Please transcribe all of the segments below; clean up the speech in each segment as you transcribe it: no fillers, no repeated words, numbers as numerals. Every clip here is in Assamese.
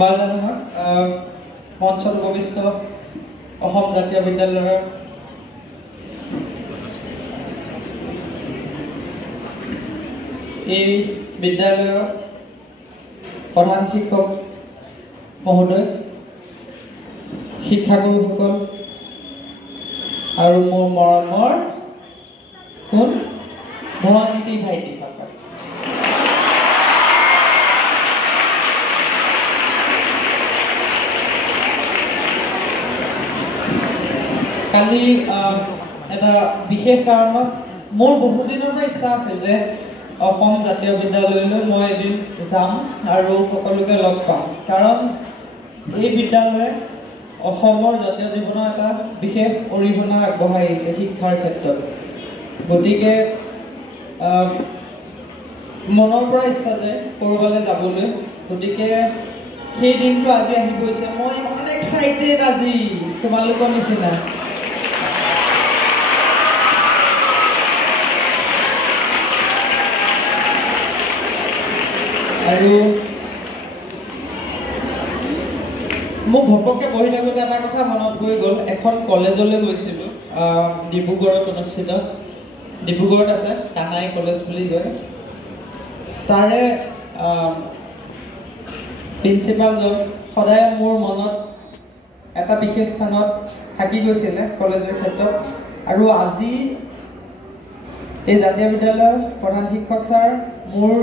বাজাৰখনত মঞ্চত উপবিষ্ট অসম জাতীয় বিদ্যালয়ৰ এই বিদ্যালয়ৰ প্ৰধান শিক্ষক মহোদয়, শিক্ষাগুৰুসকল আৰু মোৰ মৰমৰ কোন ভণ্টি ভাইটিসকল, কালি এটা বিশেষ কাৰণত মোৰ বহুদিনৰ পৰা ইচ্ছা আছিল যে অসম জাতীয় বিদ্যালয়লৈ মই এদিন যাম আৰু সকলোকে লগ পাম, কাৰণ এই বিদ্যালয়ে অসমৰ জাতীয় জীৱনৰ এটা বিশেষ অৰিহণা আগবঢ়াই আহিছে শিক্ষাৰ ক্ষেত্ৰত। গতিকে মনৰ পৰা ইচ্ছা যে ক'ৰবালৈ যাবলৈ, গতিকে সেই দিনটো আজি আহি গৈছে। মই ইমান এক্সাইটেড আজি তোমালোকৰ নিচিনা। আৰু মোক ঘপককৈ বহি থাকোঁতে এটা কথা মনত পৰি গ'ল। এখন কলেজলৈ গৈছিলোঁ, ডিব্ৰুগড়ত অনুষ্ঠিত, ডিব্ৰুগড়ত আছে কানাই কলেজ বুলি কয়। তাৰে প্ৰিন্সিপালজন সদায় মোৰ মনত এটা বিশেষ স্থানত থাকি গৈছিলে কলেজৰ ক্ষেত্ৰত। আৰু আজি এই জাতীয় বিদ্যালয়ৰ প্ৰধান শিক্ষক ছাৰ মোৰ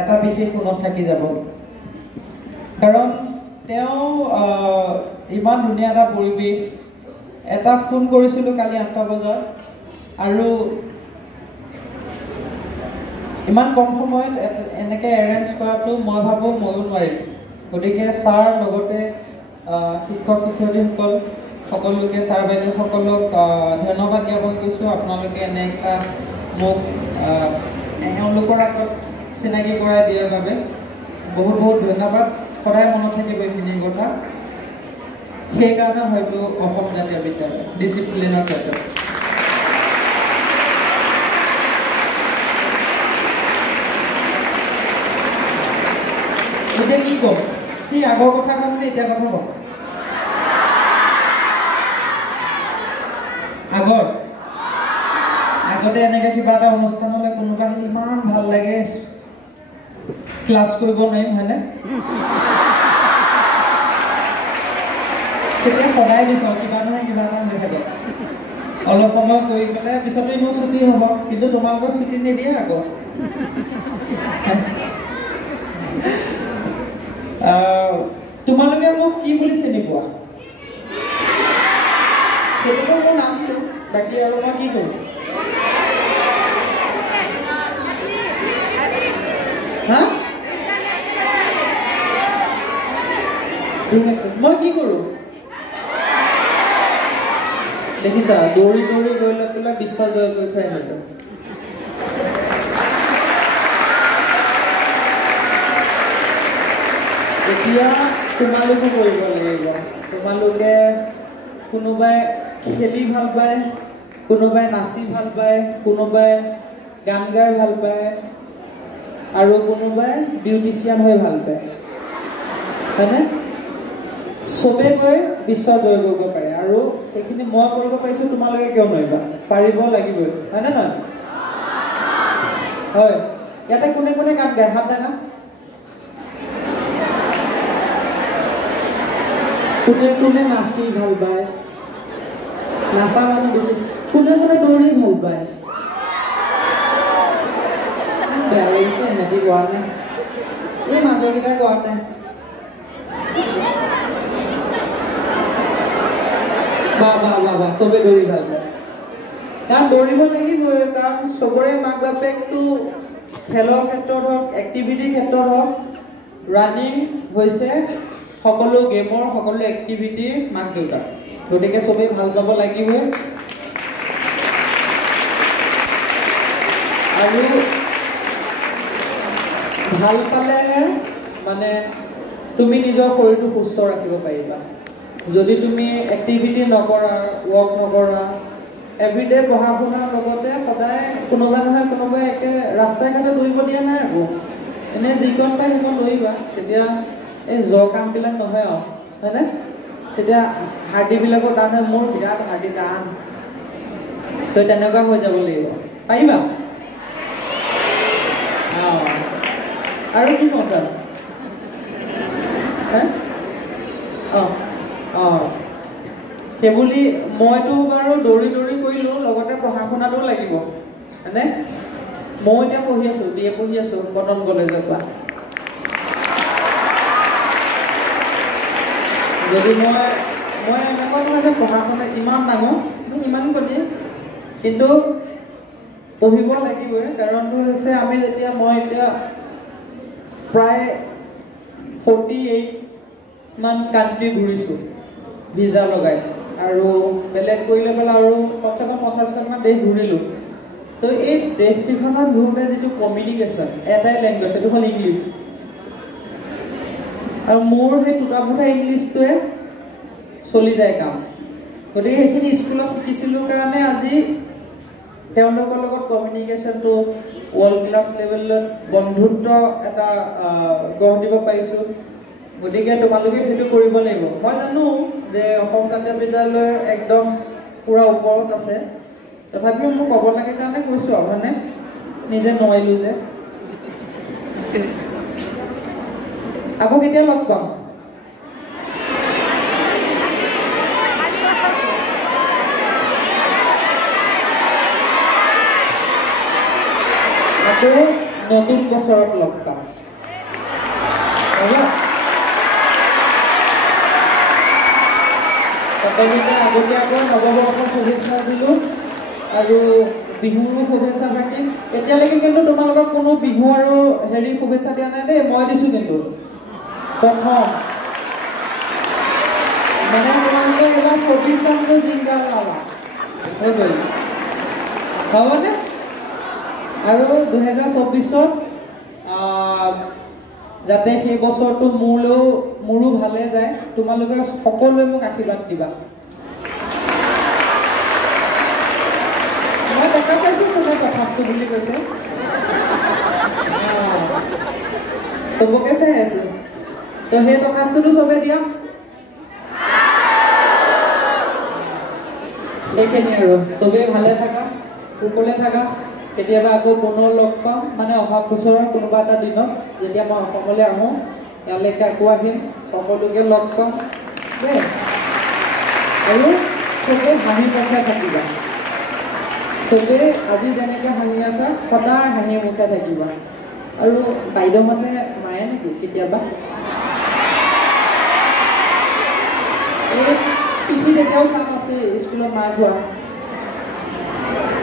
এটা বিশেষ কোণত থাকি যাব, কাৰণ তেওঁ ইমান ধুনীয়া এটা পৰিৱেশ। এটা ফোন কৰিছিলোঁ কালি 8টা বজাত, আৰু ইমান কম সময়ত এনেকৈ এৰেঞ্জ কৰাটো মই ভাবোঁ ময়ো নোৱাৰিম। গতিকে ছাৰ লগতে শিক্ষক শিক্ষয়িত্ৰীসকল সকলোকে, ছাৰ বাইদেউসকলক ধন্যবাদ জ্ঞাপন কৰিছোঁ। আপোনালোকে এনেকুৱা মোক এওঁলোকৰ আগত চিনাকি কৰাই দিয়াৰ বাবে বহুত বহুত ধন্যবাদ। সদায় মনত থাকিব এইখিনি কথা। সেইকাৰণে হয়তো অসম জাতীয় বিদ্যালয় ডিচিপ্লিনৰ ক্ষেত্ৰত। এতিয়া কি ক'ম? সি আগৰ কথা ক'ম নে এতিয়া কথা ক'ম? আগতে এনেকৈ কিবা এটা অনুষ্ঠানলৈ কোনোবা আহিলে ইমান ভাল লাগে, ক্লাছ কৰিব নোৱাৰিম, হয়নে? তেতিয়া সদায় বিচাৰোঁ কিবা নহয় কিবা এটা হৈ থাকে। অলপ সময় কৰি পেলাই পিছতে মোৰ ছুটি হ'ব, কিন্তু তোমালোকৰ ছুটি নিদিয়ে আকৌ। তোমালোকে মোক কি বুলি চিনি পোৱা? সেইটোতো মোৰ নামটো, বাকী আৰু মই কি কৰোঁ? হা? ঠিক আছে, মই কি কৰোঁ? দেখিছা, দৌৰি দৌৰি গৈ লৈ পেলাই বিশ্ব জয় কৰি থৈ আহিলোঁ। এতিয়া তোমালোকো কৰিব লাগিব। তোমালোকে কোনোবাই খেলি ভাল পায়, কোনোবাই নাচি ভাল পায়, কোনোবাই গান গাই ভাল পায়, আৰু কোনোবাই বিউটিচিয়ান হৈ ভাল পায়, হয়নে? চবেই গৈ বিশ্ব জয় কৰিব পাৰে, আৰু সেইখিনি মই কৰিব পাৰিছোঁ, তোমালোকে কিয় নোৱাৰিবা? পাৰিব লাগিবই, হয়নে নহয়? হয়। ইয়াতে কোনে কোনে গান গায়? হাত দেখা। কোনে কোনে নাচি ভাল পায়? নাচা মানুহ বেছি। কোনে কোনে দৌৰি ভাল পায়? বেয়া লাগিছে, সিহঁতি কোৱা নাই, এই মাজৰকেইটাই কোৱা নাই। বা চবেই দৌৰি ভাল পায়, কাৰণ দৌৰিব লাগিবই, কাৰণ চবৰে মাক বাপেকটো খেলৰ ক্ষেত্ৰত হওক, এক্টিভিটিৰ ক্ষেত্ৰত হওক, ৰানিং হৈছে সকলো গেমৰ, সকলো এক্টিভিটিৰ মাক দেউতাক। গতিকে চবেই ভাল পাব লাগিবই। আৰু ভাল পালেহে মানে তুমি নিজৰ শৰীৰটো সুস্থ ৰাখিব পাৰিবা। যদি তুমি এক্টিভিটি নকৰা, ৱৰ্ক নকৰা, এভৰিডে পঢ়া শুনাৰ লগতে সদায় কোনোবা নহয় কোনোবাই একে ৰাস্তাই ঘাটে দৌৰিব দিয়া নাই আকৌ, এনে যিকণ পাই সেইকণ দৌৰিবা, তেতিয়া এই জ কামবিলাক নহয় আৰু হয়নে তেতিয়া হাৰ্ডিবিলাকৰ টান হয় মোৰ বিৰাট হাৰ্ডি টান তই তেনেকুৱা হৈ যাব লাগিব পাৰিবা আৰু কি কৈছা সেইবুলি মইতো বাৰু দৌৰি দৌৰি কৰিলোঁ লগতে পঢ়া শুনাটোও লাগিব হয়নে মই এতিয়া পঢ়ি আছোঁ BA পঢ়ি আছোঁ কটন কলেজৰ পৰা যদি মই এনেকুৱা নহয় যে পঢ়া শুনা ইমান ডাঙৰ ইমান কণি কিন্তু পঢ়িব লাগিবই কাৰণটো হৈছে আমি যেতিয়া মই এতিয়া প্ৰায় 48 মান কাণ্ট্ৰি ঘূৰিছোঁ ভিজা লগাই আৰু বেলেগ কৰিলে পেলাই আৰু কমচে কম 50খনমান দেশ ঘূৰিলোঁ তো এই দেশকেইখনত ঘূৰোঁতে যিটো কমিউনিকেশ্যন এটাই লেংগুৱেজ সেইটো হ'ল ইংলিছ আৰু মোৰ সেই টুটা ফুটা ইংলিছটোৱে চলি যায় কাম গতিকে সেইখিনি স্কুলত শিকিছিলোঁ কাৰণে আজি তেওঁলোকৰ লগত কমিউনিকেশ্যনটো ৱৰ্ল্ড ক্লাছ লেভেলত বন্ধুত্ব এটা গঢ় দিব পাৰিছোঁ গতিকে তোমালোকে সেইটো কৰিব লাগিব মই জানো যে অসম জাতীয় বিদ্যালয় একদম পুৰা ওপৰত আছে তথাপিও মই ক'ব লাগে কাৰণে কৈছোঁ আৰু মানে নিজে নোৱাৰিলোঁ যে আকৌ কেতিয়া লগ পাম আকৌ নতুন বছৰত লগ পাম সকলোকে আগতীয়াকৈ নৱবৰ্ষৰ শুভেচ্ছা দিলোঁ আৰু বিহুৰো শুভেচ্ছা থাকিল এতিয়ালৈকে কিন্তু তোমালোকক কোনো বিহু আৰু হেৰি শুভেচ্ছা দিয়া নাই দেই মই দিছোঁ কিন্তু প্ৰথম মানে তোমালোকে এইবাৰ 24 চনটো জিংগা লালা হৈ গ'ল হ'বনে আৰু 2024ত যাতে সেই বছৰটো মোৰো ভালে যায় তোমালোকে সকলোৱে মোক আশীৰ্বাদ দিবা মই দেখা পাইছোঁ তোমাৰ কথাটো বুলি কৈছে চবকে চাই আছোঁ তো সেই কথাটোতো চবে দিয়া সেইখিনি আৰু চবেই ভালে থাকা কুশলে থাকা কেতিয়াবা আকৌ পুনৰ লগ পাম মানে অহা বছৰৰ কোনোবা এটা দিনত যেতিয়া মই অসমলৈ আহোঁ ইয়ালৈকে আকৌ আহিম সকলোকে লগ পাম দেই আৰু চবেই হাঁহি মুখে থাকিবা চবেই আজি যেনেকৈ হাঁহি আছা সদায় হাঁহি মুখে থাকিবা আৰু বাইদেউহঁতে মায়ে নেকি কেতিয়াবা এই পিঠিত এতিয়াও চাট আছে স্কুলত মাৰ খোৱা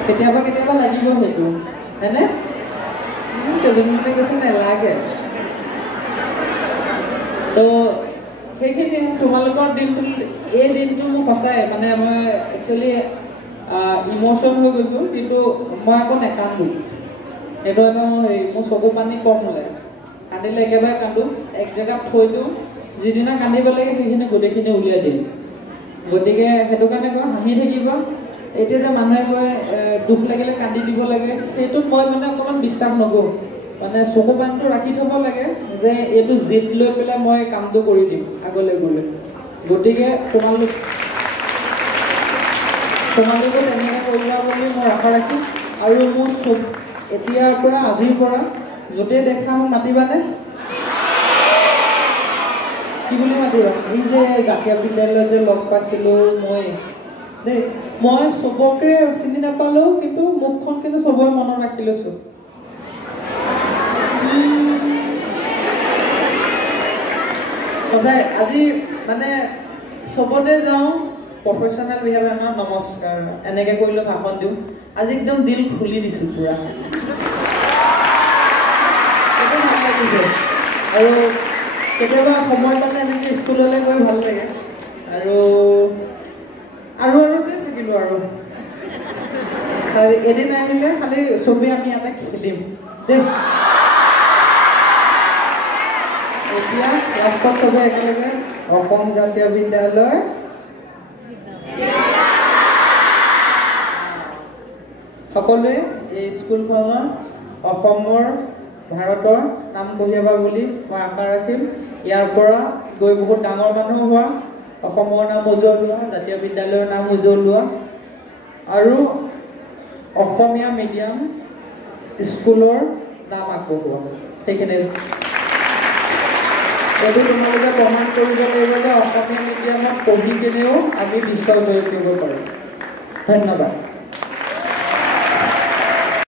কেতিয়াবা কেতিয়াবা লাগিব সেইটো হয়নে কেইজনমানে কৈছে নেলাগে তো সেইখিনি তোমালোকৰ দিনটো এই দিনটো মোক সঁচাই মানে মই একচুৱেলি ইম'শ্যন হৈ গৈছোঁ কিন্তু মই আকৌ নেকান্দো সেইটো এটা মোৰ চকু পানী কম ওলায় কান্দিলে একেবাৰে কান্দো এক জেগাত থৈ দিওঁ যিদিনা কান্দিব লাগে সেইখিনি গোটেইখিনি উলিয়াই দিম গতিকে সেইটো কাৰণে কয় হাঁহি থাকিব এতিয়া যে মানুহে কয় দুখ লাগিলে কান্দি দিব লাগে সেইটোত মই মানে অকণমান বিশ্বাস নকৰোঁ মানে চকু পানীটো ৰাখি থ'ব লাগে যে এইটো জিদ লৈ পেলাই মই কামটো কৰি দিম আগলৈ গ'লে গতিকে তোমালোকে তেনেকৈ কৰিবা বুলি মই আশা ৰাখিম আৰু মোৰ এতিয়াৰ পৰা আজিৰ পৰা য'তেই দেখা মোক মাতিবানে কি বুলি মাতিবা এই যে জাতীয় বিদ্যালয়ত যে লগ পাইছিলোঁ মই দেই মই চবকে চিনি নাপালেও কিন্তু মুখখন কিন্তু চবৰে মনত ৰাখি লৈছোঁ সঁচাই আজি মানে চবতে যাওঁ প্ৰফেশ্যনেল বিহেভিয়াৰ নমস্কাৰ এনেকৈ কৰিলোঁ ভাষণ দিওঁ আজি একদম দিল খুলি দিছোঁ পূৰা সেইটো ভাল লাগিছে আৰু কেতিয়াবা সময় পালে এনেকৈ স্কুললৈ গৈ ভাল লাগে আৰু থাকিলোঁ আৰু এদিন আহিলে খালি চবেই আমি ইয়াতে খেলিম দেই এতিয়া লাষ্টত চবেই একেলগে অসম জাতীয় বিদ্যালয় সকলোৱে এই স্কুলখনৰ অসমৰ ভাৰতৰ নাম কঢ়িয়াবা বুলি মই আশা ৰাখিম ইয়াৰ পৰা গৈ বহুত ডাঙৰ মানুহ হোৱা অসমৰ নাম উজ্বলোৱা জাতীয় বিদ্যালয়ৰ নাম উজ্বলোৱা আৰু অসমীয়া মিডিয়াম স্কুলৰ নাম আগবঢ়োৱা সেইখিনি এইটো তোমালোকে প্ৰমাণ কৰিব লাগিব যে অসমীয়া মিডিয়ামত পঢ়ি কিনেও আমি বিশ্ব জয় কৰিব পাৰোঁ ধন্যবাদ